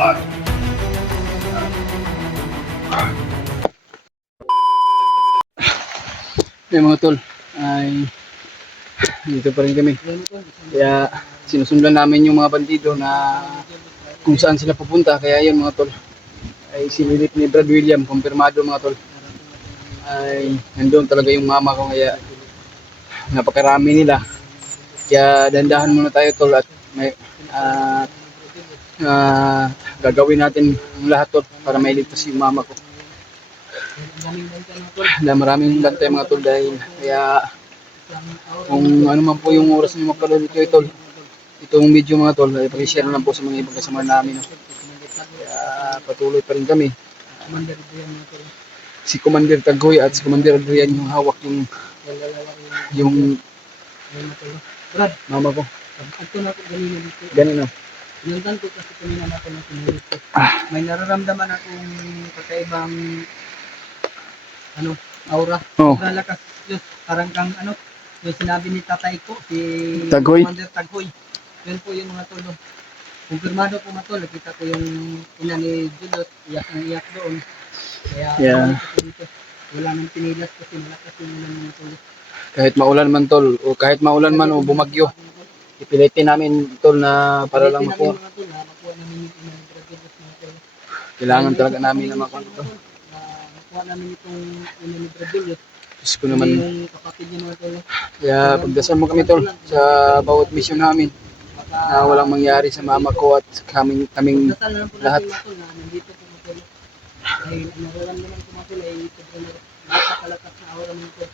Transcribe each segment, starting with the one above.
Yung mga tol, ay dito pa rin kami. Kaya sinusundan namin yung mga bandido na kung saan sila pupunta. Kaya yun mga tol, ay sinilip ni Brad William, kumpirmado mga tol. Ay nandun talaga yung mama ko, kaya napakarami nila. Kaya dandahan muna tayo tol, at may gagawin natin ang lahat tol para mailigtas yung mama ko. Na maraming bantay mga tol, dahil kaya kung ano man po yung oras nyo magpanood ito tol, itong video mga tol, ay pakishare na lang po sa mga ibang kasama namin. Kaya patuloy pa rin kami. Si Commander Taghoy at si Commander Adrian yung hawak yung mama ko. Ganun. Yundan ko kasi kanina na ako ng sinulit ko. May nararamdaman akong kakaibang aura. Oh. Lakas Diyos. Parang kang yung sinabi ni tatay ko, si Taghoy. Commander Taghoy. Yun po yung mga tolo. Kumpirmado po mga tolo. Kita ko yung ina ni Julot, iyak ng iyak doon. Kaya dito. Wala nang pinilas kasi malakas yung mga tolo. Kahit maulan man tol, o kahit maulan man o bumagyo, ipilitin namin tol na para lang makuha. Kailangan talaga namin na makuha ito. Makuha namin itong ina ni Bradillos. Diyos ko naman. Yung kapatid niya mga tol. Kaya pagdasal mo kami tol sa bawat mission namin, na walang mangyari sa mama ko at kaming lahat. Nandito po mga tol. Dahil nararamdaman ko mga tol ay sobrang napakalakas na aura mga tol.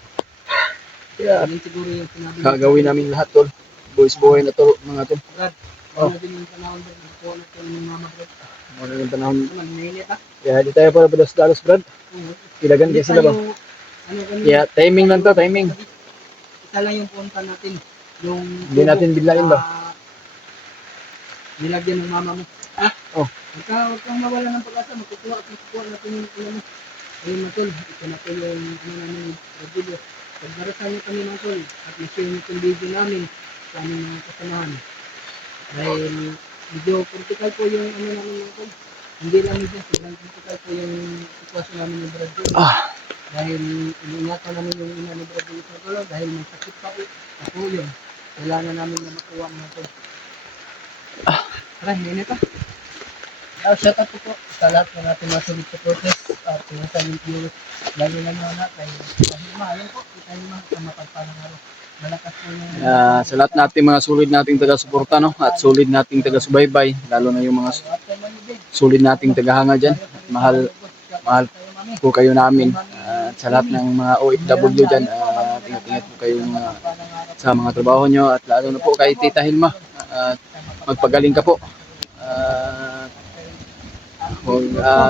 Kaya siguro yung sinabi gagawin namin lahat tol. Boys buhay na to mga tol. Brad, ano din yung panahon Brad, nakuha na ito yung mama Brad. Ano yung panahon. Mainit Kaya di tayo para dalos Brad. Ilagan kayo sila ba? Kaya timing lang to, timing. Isa lang yung punta natin. Yung hindi natin biglain ba? Nilagyan ng mama mo. Oh. Huwag kang mawala ng pag-asa, makukuha natin yung mo. Ayun mga tol, ito na po yung namin video. Pagdarasan niyo kami mga tol at ma-share niyo itong video namin sa aming mga kasamahan. Dahil medyo critical po yung namin mga tol. Hindi lang medyo, sobrang critical po yung sitwasyon namin ni Brad Willis. Dahil iniingatan namin yung ina ni Brad Willis na tol, dahil may sakit pa po yun. Kailangan namin na makuha mga tol. Tara, hindi pa. Shout out po sa lahat ng ating mga solid supporters at mga silent viewers. Lalo na mga kay Tahima. Ayun po, Tahima sa mapagpalang araw. Malakas po yung... sa lahat nating mga sulit nating taga-suporta no? At sulit nating taga-subaybay, lalo na yung mga sulit nating tagahanga dyan. Mahal po kayo namin. At sa lahat ng mga OFW dyan, tingat-tingat po kayo sa mga trabaho nyo. At lalo na po kay Tita Hilma. Magpagaling ka po.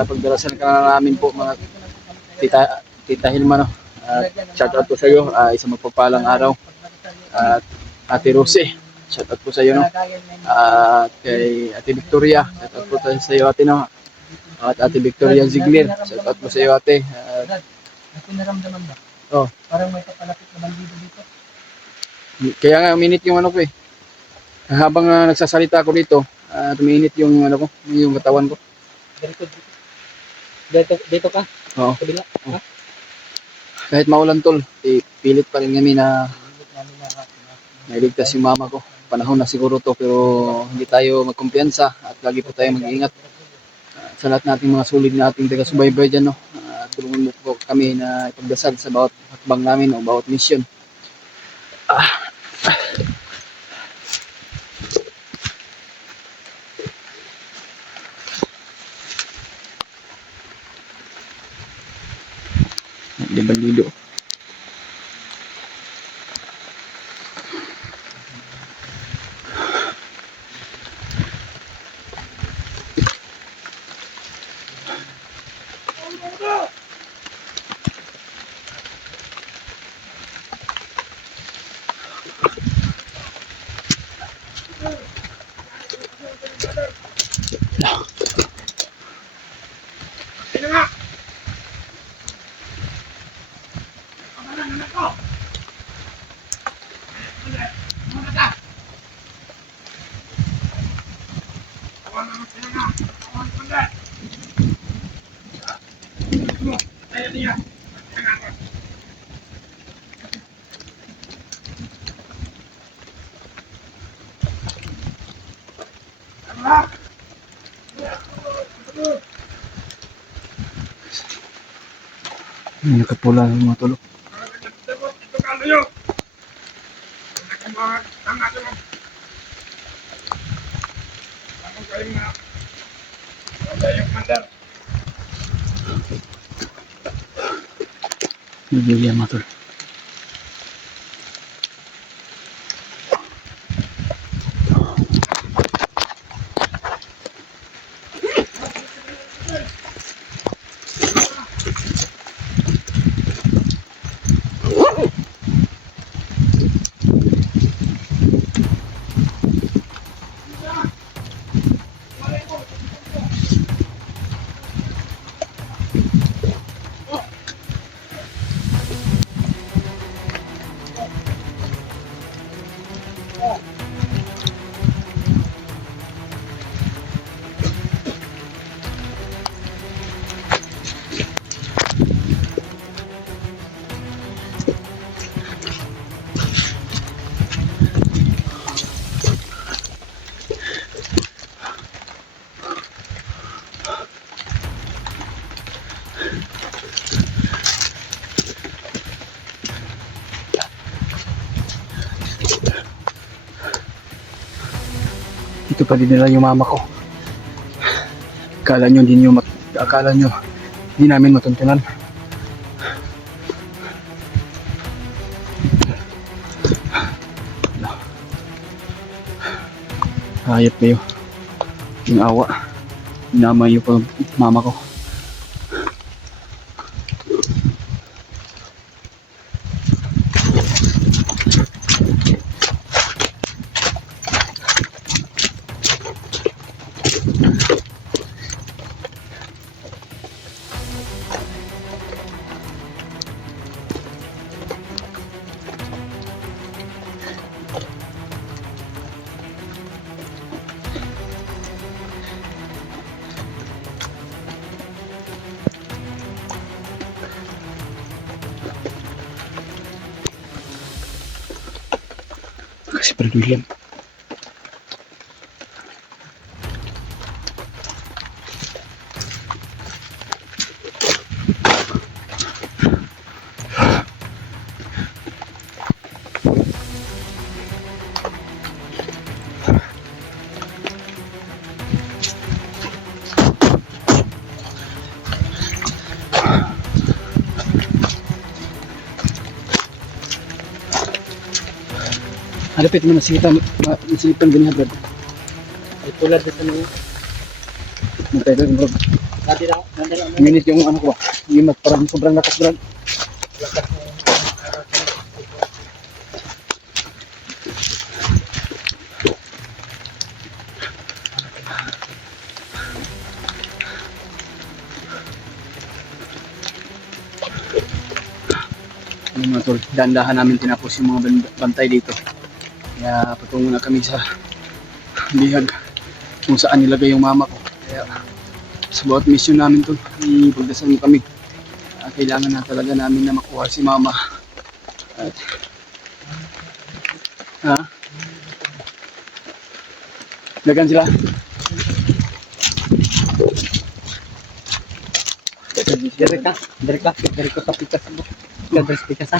Pagdarasan ka na namin po mga Tita Hilma no? Shout out po sa iyo, isang magpapalang araw. At Ate Rose, shout out po sa iyo no? At kay Ate Victoria, shout out po sa iyo ate no? At Ate Victoria Ziegler, shout out po sa iyo ate. May pinaramdaman ba? Oh. Parang may papalapit na bandido dito. Kaya nga uminit yung ano ko eh. Habang nagsasalita ako dito, tuminit yung ano ko, yung katawan ko. Dito ka? Oo. Kabila? Oh. Kahit maulan tol, pilit pa rin kami na nailigtas yung mama ko. Panahon na siguro to, pero hindi tayo magkumpiyansa at lagi po tayo mag-iingat. Sa lahat nating mga sulit na ating taga-subaybay dyan, no? Tulungan mo po kami na ipagdasal sa bawat hakbang namin o bawat mission. Di bandido. Yung nakapula ng mga tol. Bibili mga tol. Ito pa din nila yung mama ko. Akala nyo hindi namin matuntunan. Hayop kayo. Yung awa. Inamay yung mama ko. Kasi Brad William. Halapit mo nasipan ganyan, Brad. Ay, tulad dito nung Matay doon, Brad. dati lang, nandala mo. Minit yung ano ko ba? Yung parang sobrang lakas, Brad. Ano mga tol, dahan-dahan namin tinapos yung mga bantay dito. Kaya patungo na kami sa bihag kung saan nilagay yung mama ko. Kaya sa bawat mission namin tol, ipagdasal mo kami. Kailangan na talaga namin na makuha si mama. At, ha? Dagan sila. Dari ka sa pikas mo. Dari sa pikas ha.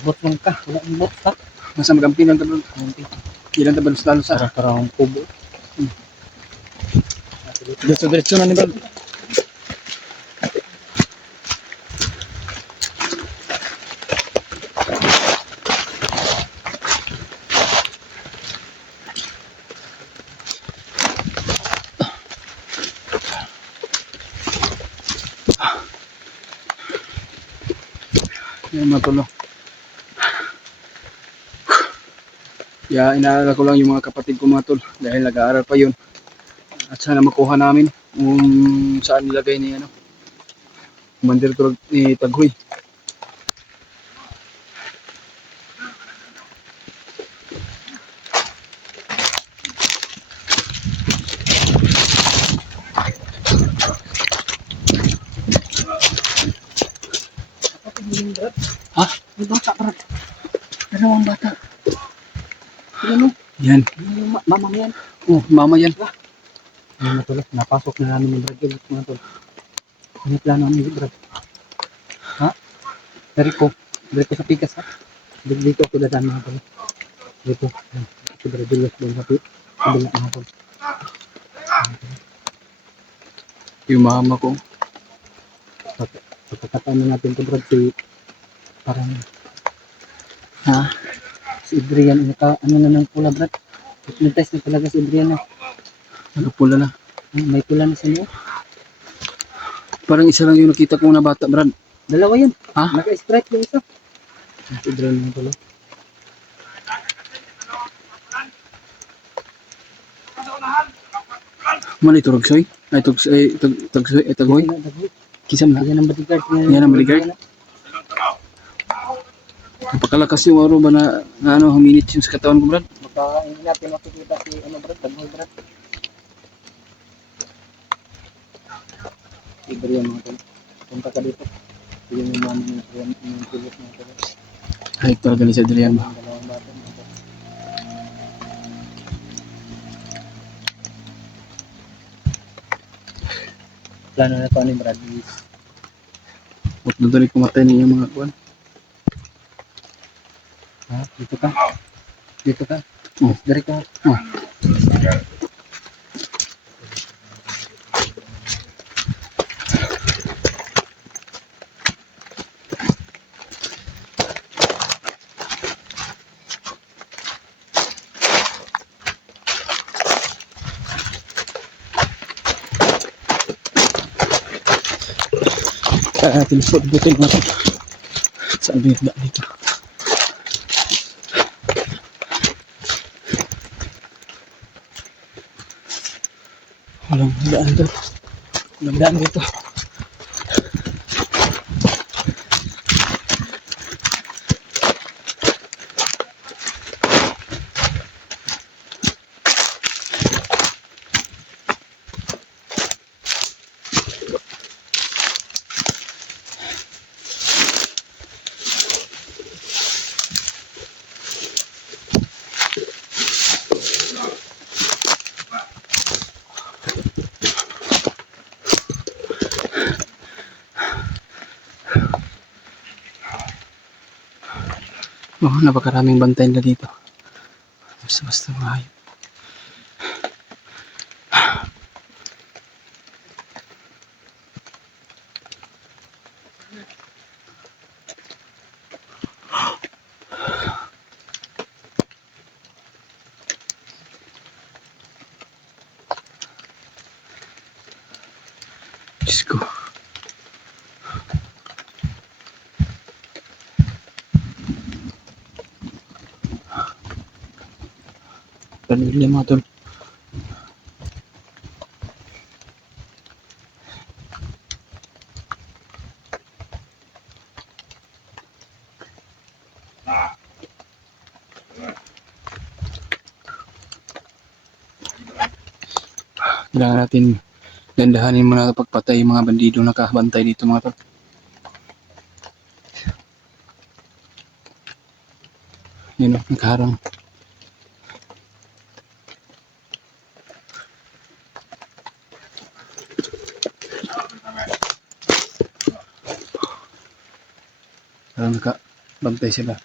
Bot lang ka, wala ang bot ha. Masa magampi lang tablo. Ilan tablo sa lalo sa. Parang kubo. Diretso na ni Brad. Yan mga tulo. Kaya inaalala ko lang yung mga kapatid ko mga tol dahil nag-aaral pa yun. At sana makuha namin kung saan nilagay ni ano, Commander ni Taghoy. Ha? May bata, Brad. Dalawang bata. Ano? Yan. Mama mo yan. Oh, mama yan. Ano na tuloy? Napasok na namin yung Brad. Mga tol. Ano yung plano namin, Brad? Ha? Dari ko sa pikas, ha? Dito ako dadaan, mga tol. Dito. Ito, Brad. Julius doon sa pit. Kabila, mga tol. Yung mama ko. Pagkakataan na natin ito, Brad. Parang Ha? si Adrian, ano na ng pula, Brad? Hypnotize na talaga si Adrian, ha? Nagpula na. May pula na sa iyo. Parang isa lang yung nakita ko na bata, Brad. Dalawa yan. Ha? Naka-strike yung isa. Si Adrian na pala. Mali turugsoy. Ay tugsoy, ay tagoy. Kisam na. Yan ang bodyguard niya. Yan ang bodyguard? Napakalakas yung oro ba na ano, huminit yung sa katawan ko, Brad. Baka hindi natin makikita si ano, Brad, Tagoy, Brad. Si Adrian, mga tol. Punta ka dito. Yung mama ni Adrian, yung Julius, mga tol. Ay, talaga ni sa Adrian ba? Ang dalawang bata, mga tol. Plano na to ni Brad is Ba't na doon kumatay niya yung mga kuwan? ha, dito ka. Dito ka. Oh. Dari ka. Oh. Tinisod butin mo. Saan ba yung dito? Walang daan to. Walang daan dito. Oh, napakaraming bantay na dito. Basta mga hayop. Diyos ko. Pamilya mga tol. Kailangan natin dandahanin muna pagpatay yung mga bandido na nakabantay dito mga tol. Yun o, nakaharang. Parang nakabantay sila.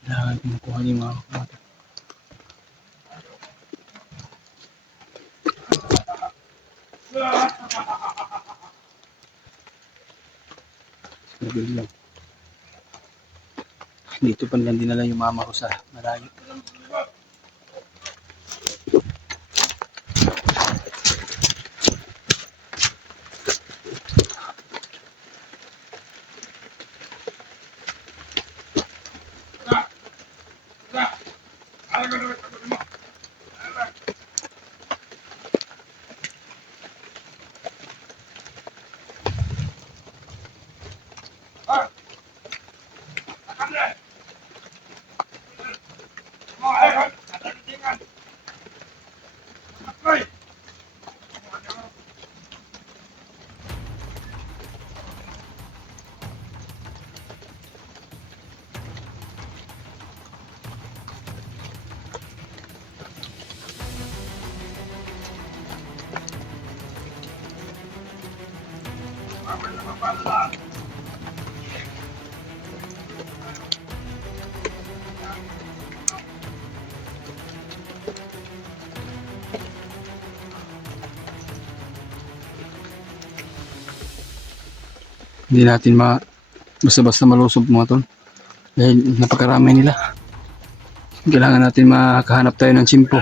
Kailangan kinukuha niyo mga kapatid. Sabi lang. Dito pa lang dinala yung mama ko sa malayo. Hindi natin basta-basta malusob mga tol. Dahil napakarami nila. Kailangan natin makahanap tayo ng tsimpo.